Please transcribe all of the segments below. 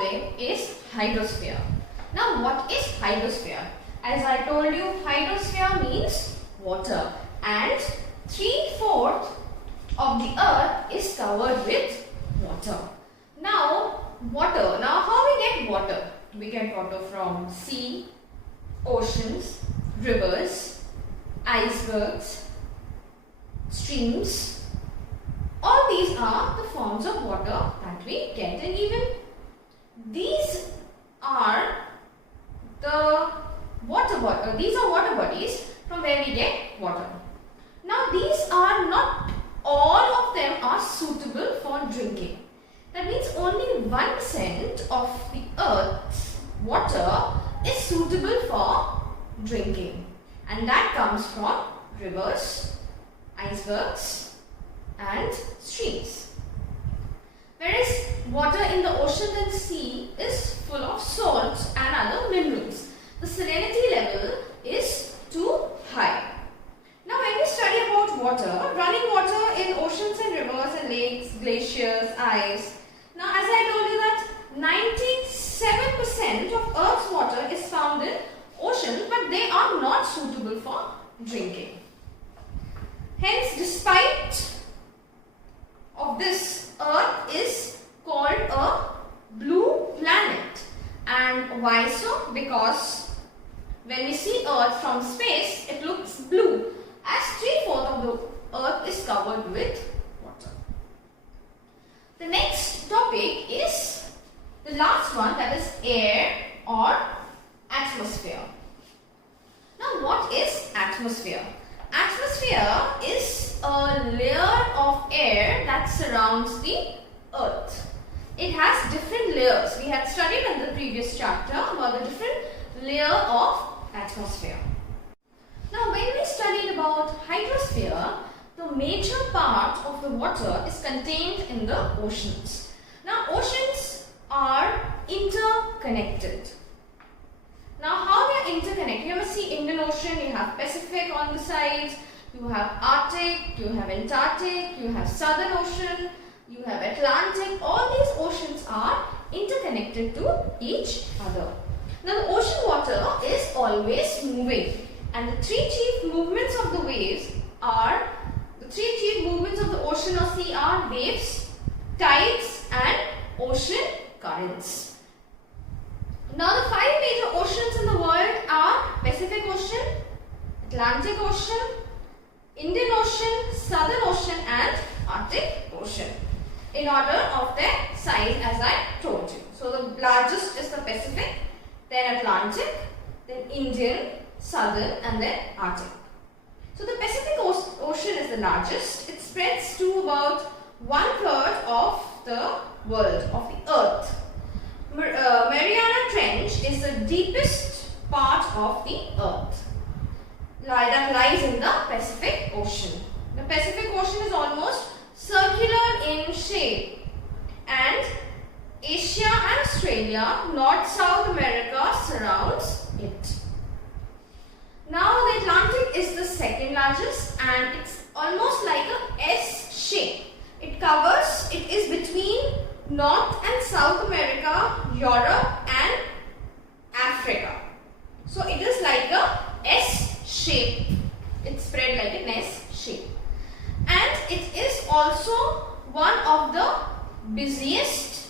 topic is hydrosphere. Now what is hydrosphere? As I told you, hydrosphere means water and 3/4 of the earth is covered with water. Now water. Now how we get water? We get water from sea, oceans, rivers, icebergs, streams. All these are the forms of water that we get, and even these are water bodies from where we get water. Now these are not all of them are suitable for drinking. That means only 1% of the earth's water is suitable for drinking, and that comes from rivers, icebergs and streams. Whereas water in the ocean and sea is full of salts and other minerals. The salinity level is too high. Now when we study about water, running water in oceans and rivers and lakes, glaciers, ice. Now as I told you that 97% of Earth's water is found in oceans, but they are not suitable for drinking. Hence, despite of this, Earth is called a blue planet. And why so? Because when we see Earth from space, it looks blue, as 3/4 of the Earth is covered with water. The next topic is the last one, that is air or atmosphere. Now what is atmosphere? Atmosphere is a layer of air that surrounds the Earth. It has different layers. We had studied in the previous chapter about the different layer of atmosphere. Now when we studied about hydrosphere, the major part of the water is contained in the oceans. Now oceans are interconnected. Now how they are interconnected? You must see Indian Ocean, you have Pacific on the sides, you have Arctic, you have Antarctic, you have Southern Ocean, you have Atlantic. All these oceans are interconnected to each other. Now the ocean water is always moving, and the three chief movements of the ocean or sea are waves, tides and ocean currents. Now the 5 major oceans in the world are Pacific Ocean, Atlantic Ocean, Indian Ocean, Southern Ocean and Arctic Ocean, in order of their size as I told you. So the largest is the Pacific, then Atlantic, then Indian, Southern and then Arctic. So the Pacific Ocean is the largest. It spreads to about 1/3 of the world, of the earth. Mariana Trench is the deepest part of the earth that lies in the Pacific Ocean. The Pacific Ocean is almost circular in shape, and Asia and Australia, North-South America surrounds it. Now the Atlantic is the second largest, and it's almost like a S shape. It is between North and South America, Europe and Africa. So it is like a S shape. It's spread like an S shape. And it is also one of the busiest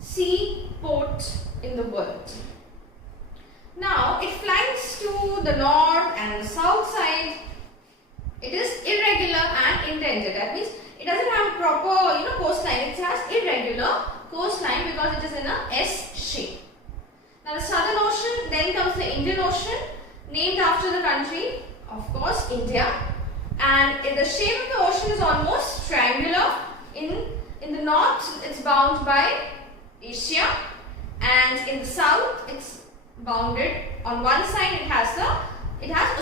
seaport in the world. Now it flanks to the north and the south side. It is irregular and indented. That means it doesn't have a proper coastline. It has irregular coastline because it is in a S shape. Now the Southern Ocean, then comes the Indian Ocean, named after the country, of course, India. And the shape of the ocean is almost triangular. In the north, it's bound by Asia, and in the south, it's bounded. On one side, it has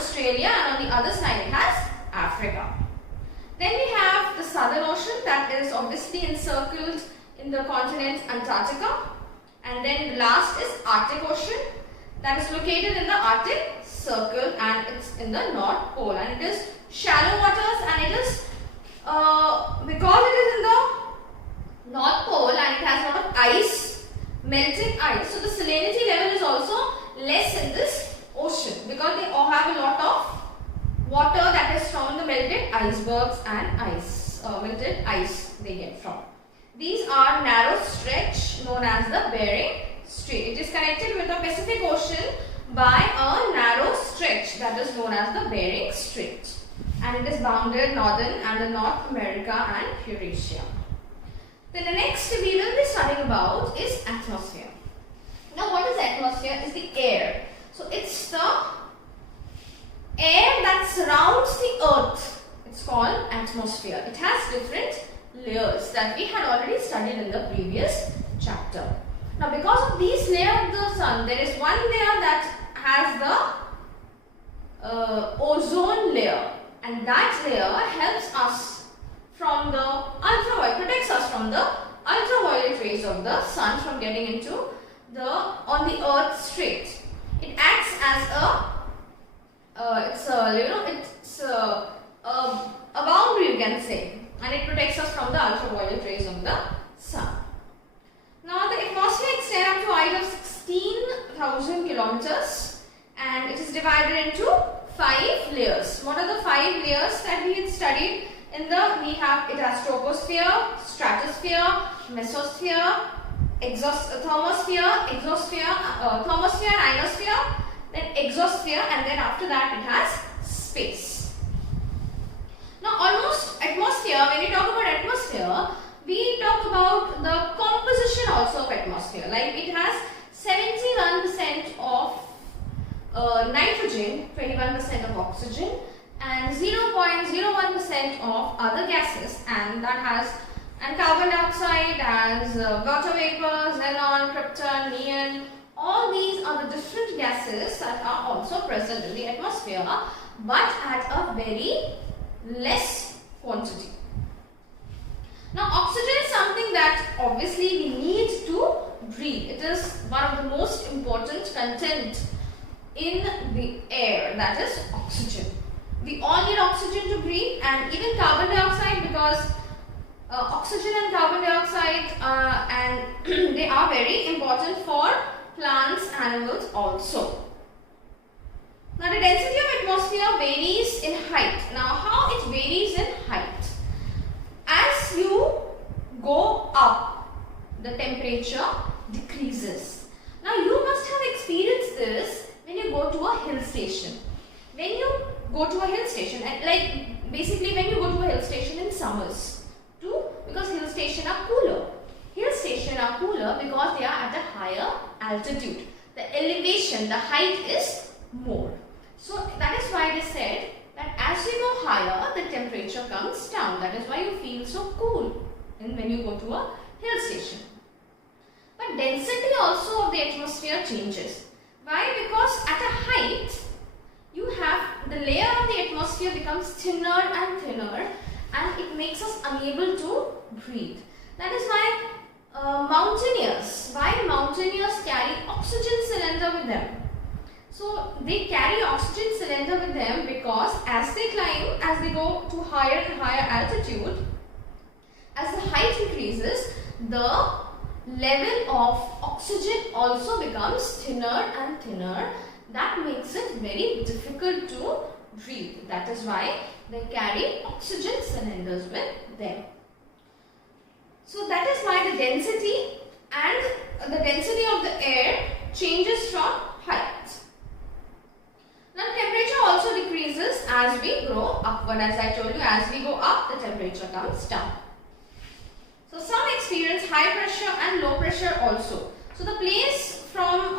Australia, and on the other side, it has Africa. Then we have the Southern Ocean, that is obviously encircled in the continent Antarctica. And then the last is Arctic Ocean, that is located in the Arctic Circle, and it's in the North Pole, and it is shallow waters, and it is because it is in the North Pole and it has a lot of ice melted ice they get from. These are narrow stretch known as the Bering Strait. It is connected with the Pacific Ocean by a narrow stretch that is known as the Bering Strait, and it is bounded northern and North America and Eurasia. Then the next we will be studying about is atmosphere. Now what is atmosphere? Is the air. So it's the air that surrounds the earth. It's called atmosphere. It has different layers that we had already studied in the previous chapter. Now because of these layers of the sun, there is one layer that has the ozone layer, and that layer helps us from the ultraviolet, protects us from the ultraviolet rays of the sun from getting into on the earth straight. It acts as a boundary, you can say, and it protects us from the ultraviolet rays of the sun. Now the atmosphere extends up to a height of 16,000 kilometers, and it is divided into 5 layers. What are the 5 layers that we had studied? It has troposphere, stratosphere, mesosphere, thermosphere, thermosphere and ionosphere, then exosphere, and then after that it has space. Now almost atmosphere, when we talk about atmosphere, we talk about the composition also of atmosphere. Like it has 71% of nitrogen, 21% of oxygen, and 0.01% of other gases, and that has carbon dioxide as water vapor, xenon, krypton, neon. All these are the different gases that are also present in the atmosphere, but at a very less quantity. Now oxygen is something that obviously we need to breathe. It is one of the most important content in the air, that is oxygen. We all need oxygen to breathe, and even carbon dioxide, because oxygen and carbon dioxide and they are very important for plants, animals also. Now the density of atmosphere varies in height. Now how it varies in height? As you go up, the temperature decreases. Now you must have experienced this when you go to a hill station. When you go to a hill station, and like basically when you go to a hill station in summers too, because hill stations are cooler. Hill stations are cooler because they are at a higher altitude. The elevation, the height is more. So that is why they said that as you go higher, the temperature comes down. That is why you feel so cool when you go to a hill station. But density also of the atmosphere changes. Why? Because at a height, you have the layer of the atmosphere becomes thinner and thinner, and it makes us unable to breathe. That is why mountaineers carry oxygen cylinder with them. So they carry oxygen cylinder with them because as they climb, as they go to higher and higher altitude, as the height increases, the level of oxygen also becomes thinner and thinner. That makes it very difficult to breathe. That is why they carry oxygen cylinders with them. So that is why the density of the air changes from height. Now temperature also decreases as we grow upward. As I told you, as we go up, the temperature comes down. So some experience high pressure and low pressure also. So the place from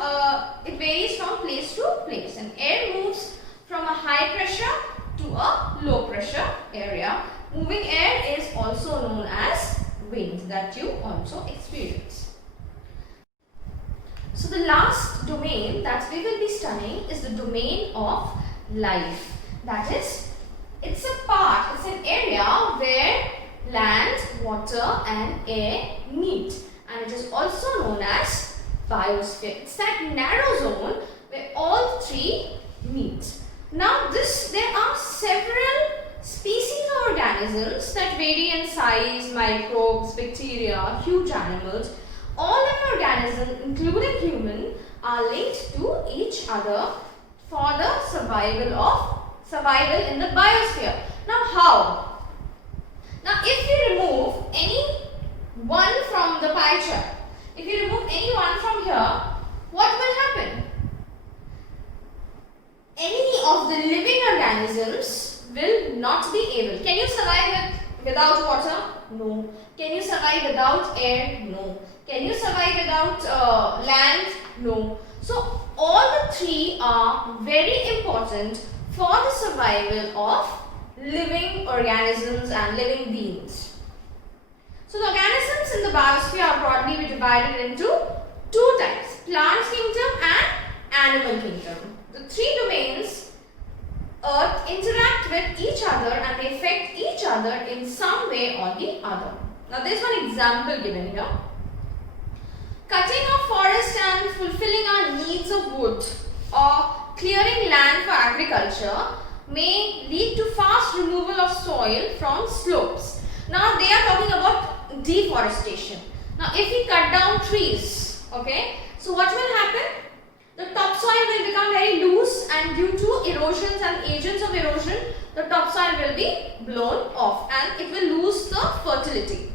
it varies from place to place, and air moves from a high pressure to a low pressure area. Moving air is also known as wind, that you also experience. So the last domain that we will be studying is the domain of life. That is, it's an area where land, water and air meet, and it is also known as biosphere. It's that narrow zone where all three meet. Now there are several species of organisms that vary in size: microbes, bacteria, huge animals. All the organisms, including human, are linked to each other for the survival in the biosphere. Now how? Now if 1 from the pie chart, if you remove any 1 from here, what will happen? Any of the living organisms will not be able. Can you survive without water? No. Can you survive without air? No. Can you survive without land? No. So all the 3 are very important for the survival of living organisms and living beings. So the organisms in the biosphere are broadly divided into 2 types: plant kingdom and animal kingdom. The 3 domains Earth interact with each other and they affect each other in some way or the other. Now there is one example given here. Cutting of forest and fulfilling our needs of wood or clearing land for agriculture may lead to fast removal of soil from slopes. Now they are talking about deforestation. Now if we cut down trees, okay, so what will happen? The topsoil will become very loose, and due to erosions and agents of erosion, the topsoil will be blown off and it will lose the fertility.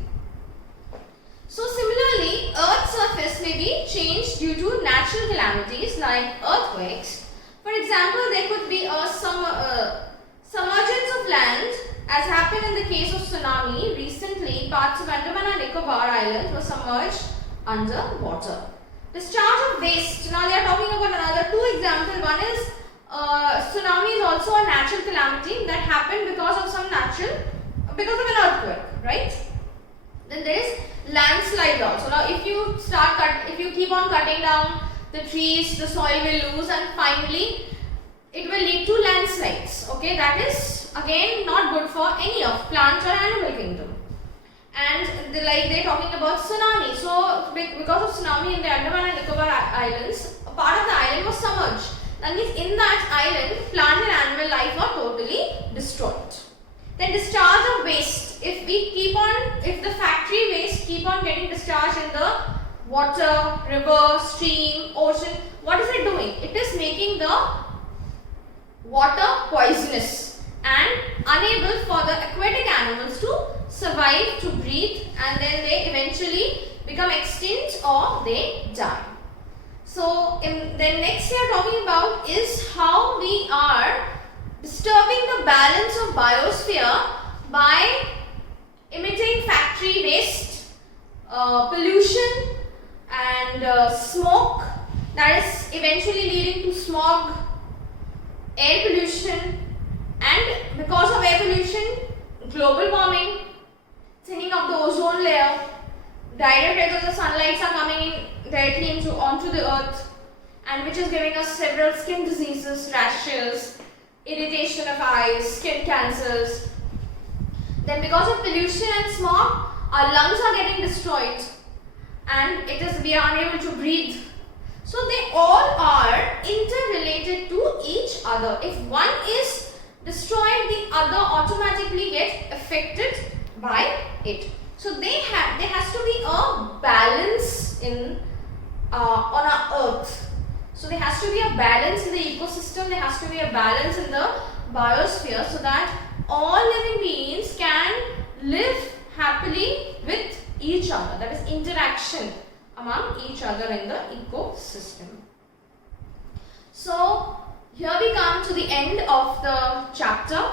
So similarly, Earth's surface may be changed due to natural calamities like earthquakes. For example, there could be a submergence of land, as happened in the case of tsunami. Recently, parts of Andaman and Nicobar Islands were submerged under water. Discharge of waste. Now they are talking about another 2 examples. One is tsunami is also a natural calamity that happened because of an earthquake, right? Then there is landslide also. Now if you keep on cutting down the trees, the soil will lose and finally it will lead to landslides. Okay, that is again not good for any of plant or animal kingdom. And they're talking about tsunami. So because of tsunami in the Andaman and Nicobar Islands, a part of the island was submerged. That means in that island, plant and animal life were totally destroyed. Then discharge of waste. If the factory waste keep on getting discharged in the water, river, stream, ocean, what is it doing? It is making the water poisonous and unable for the aquatic animals to survive, to breathe, and then they eventually become extinct or they die. So then next we are talking about is how we are disturbing the balance of biosphere by emitting factory waste, pollution and smoke, that is eventually leading to smog, air pollution, and because of air pollution, global warming, thinning of the ozone layer, direct rays of the sunlight are coming in directly onto the earth, and which is giving us several skin diseases, rashes, irritation of eyes, skin cancers. Then because of pollution and smog, our lungs are getting destroyed and we are unable to breathe. So they all are interrelated to each other. If one is destroyed, the other automatically get affected by it. So there has to be a balance on our earth. So there has to be a balance in the ecosystem, there has to be a balance in the biosphere so that all living beings can live happily with each other. That is interaction among each other in the ecosystem. So here we come to the end of the chapter,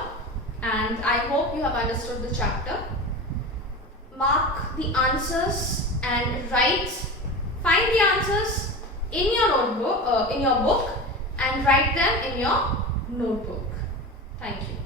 and I hope you have understood the chapter. Mark the answers and find the answers in your notebook, in your book, and write them in your notebook. Thank you.